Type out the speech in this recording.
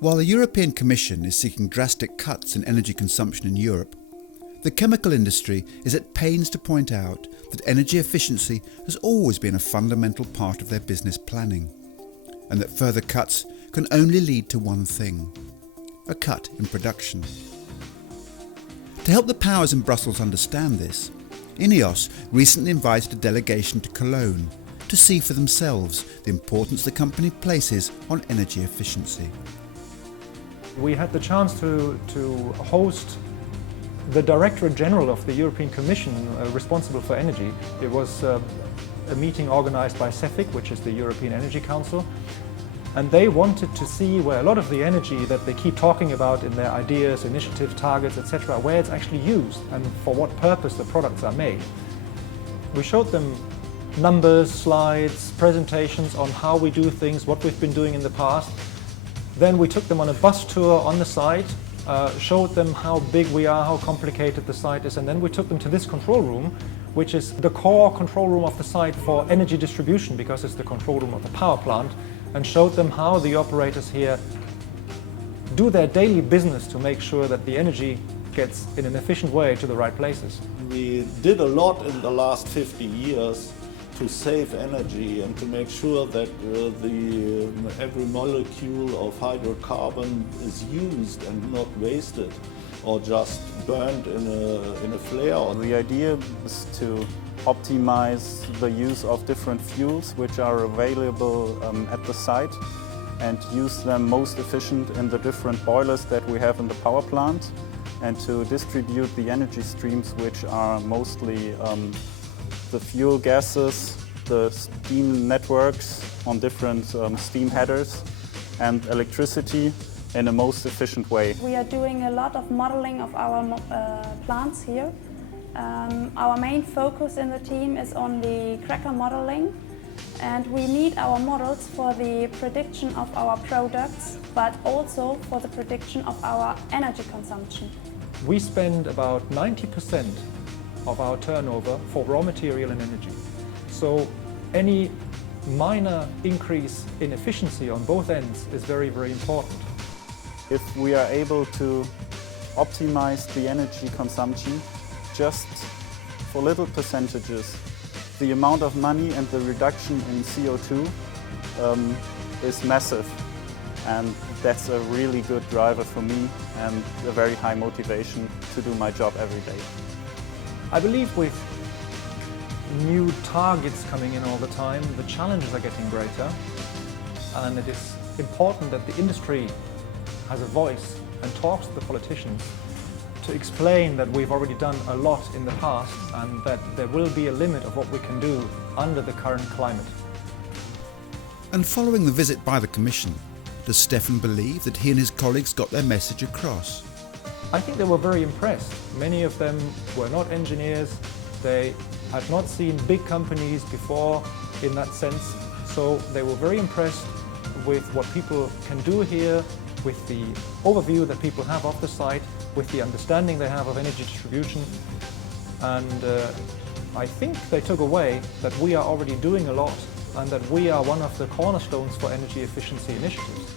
While the European Commission is seeking drastic cuts in energy consumption in Europe, the chemical industry is at pains to point out that energy efficiency has always been a fundamental part of their business planning, and that further cuts can only lead to one thing: a cut in production. To help the powers in Brussels understand this, INEOS recently invited a delegation to Cologne to see for themselves the importance the company places on energy efficiency. We had the chance to host the Directorate General of the European Commission responsible for energy. It was a meeting organized by CEFIC, which is the European Energy Council, and they wanted to see where a lot of the energy that they keep talking about in their ideas, initiatives, targets, etc., where it's actually used and for what purpose the products are made. We showed them numbers, slides, presentations on how we do things, what we've been doing in the past. Then we took them on a bus tour on the site, showed them how big we are, how complicated the site is, and then we took them to this control room, which is the core control room of the site for energy distribution, because it's the control room of the power plant, and showed them how the operators here do their daily business to make sure that the energy gets in an efficient way to the right places. We did a lot in the last 50 years to save energy and to make sure that every molecule of hydrocarbon is used and not wasted or just burned in a flare. The idea is to optimize the use of different fuels which are available at the site and use them most efficient in the different boilers that we have in the power plant, and to distribute the energy streams, which are mostly the fuel gases, the steam networks on different steam headers, and electricity in the most efficient way. We are doing a lot of modeling of our plants here. Our main focus in the team is on the cracker modeling, and we need our models for the prediction of our products, but also for the prediction of our energy consumption. We spend about 90% of our turnover for raw material and energy. So any minor increase in efficiency on both ends is very, very important. If we are able to optimize the energy consumption just for little percentages, the amount of money and the reduction in CO2 is massive. And that's a really good driver for me and a very high motivation to do my job every day. I believe with new targets coming in all the time, the challenges are getting greater, and it is important that the industry has a voice and talks to the politicians to explain that we've already done a lot in the past and that there will be a limit of what we can do under the current climate. And following the visit by the Commission, does Stefan believe that he and his colleagues got their message across? I think they were very impressed. Many of them were not engineers. They had not seen big companies before in that sense. So they were very impressed with what people can do here, with the overview that people have of the site, with the understanding they have of energy distribution. And I think they took away that we are already doing a lot and that we are one of the cornerstones for energy efficiency initiatives.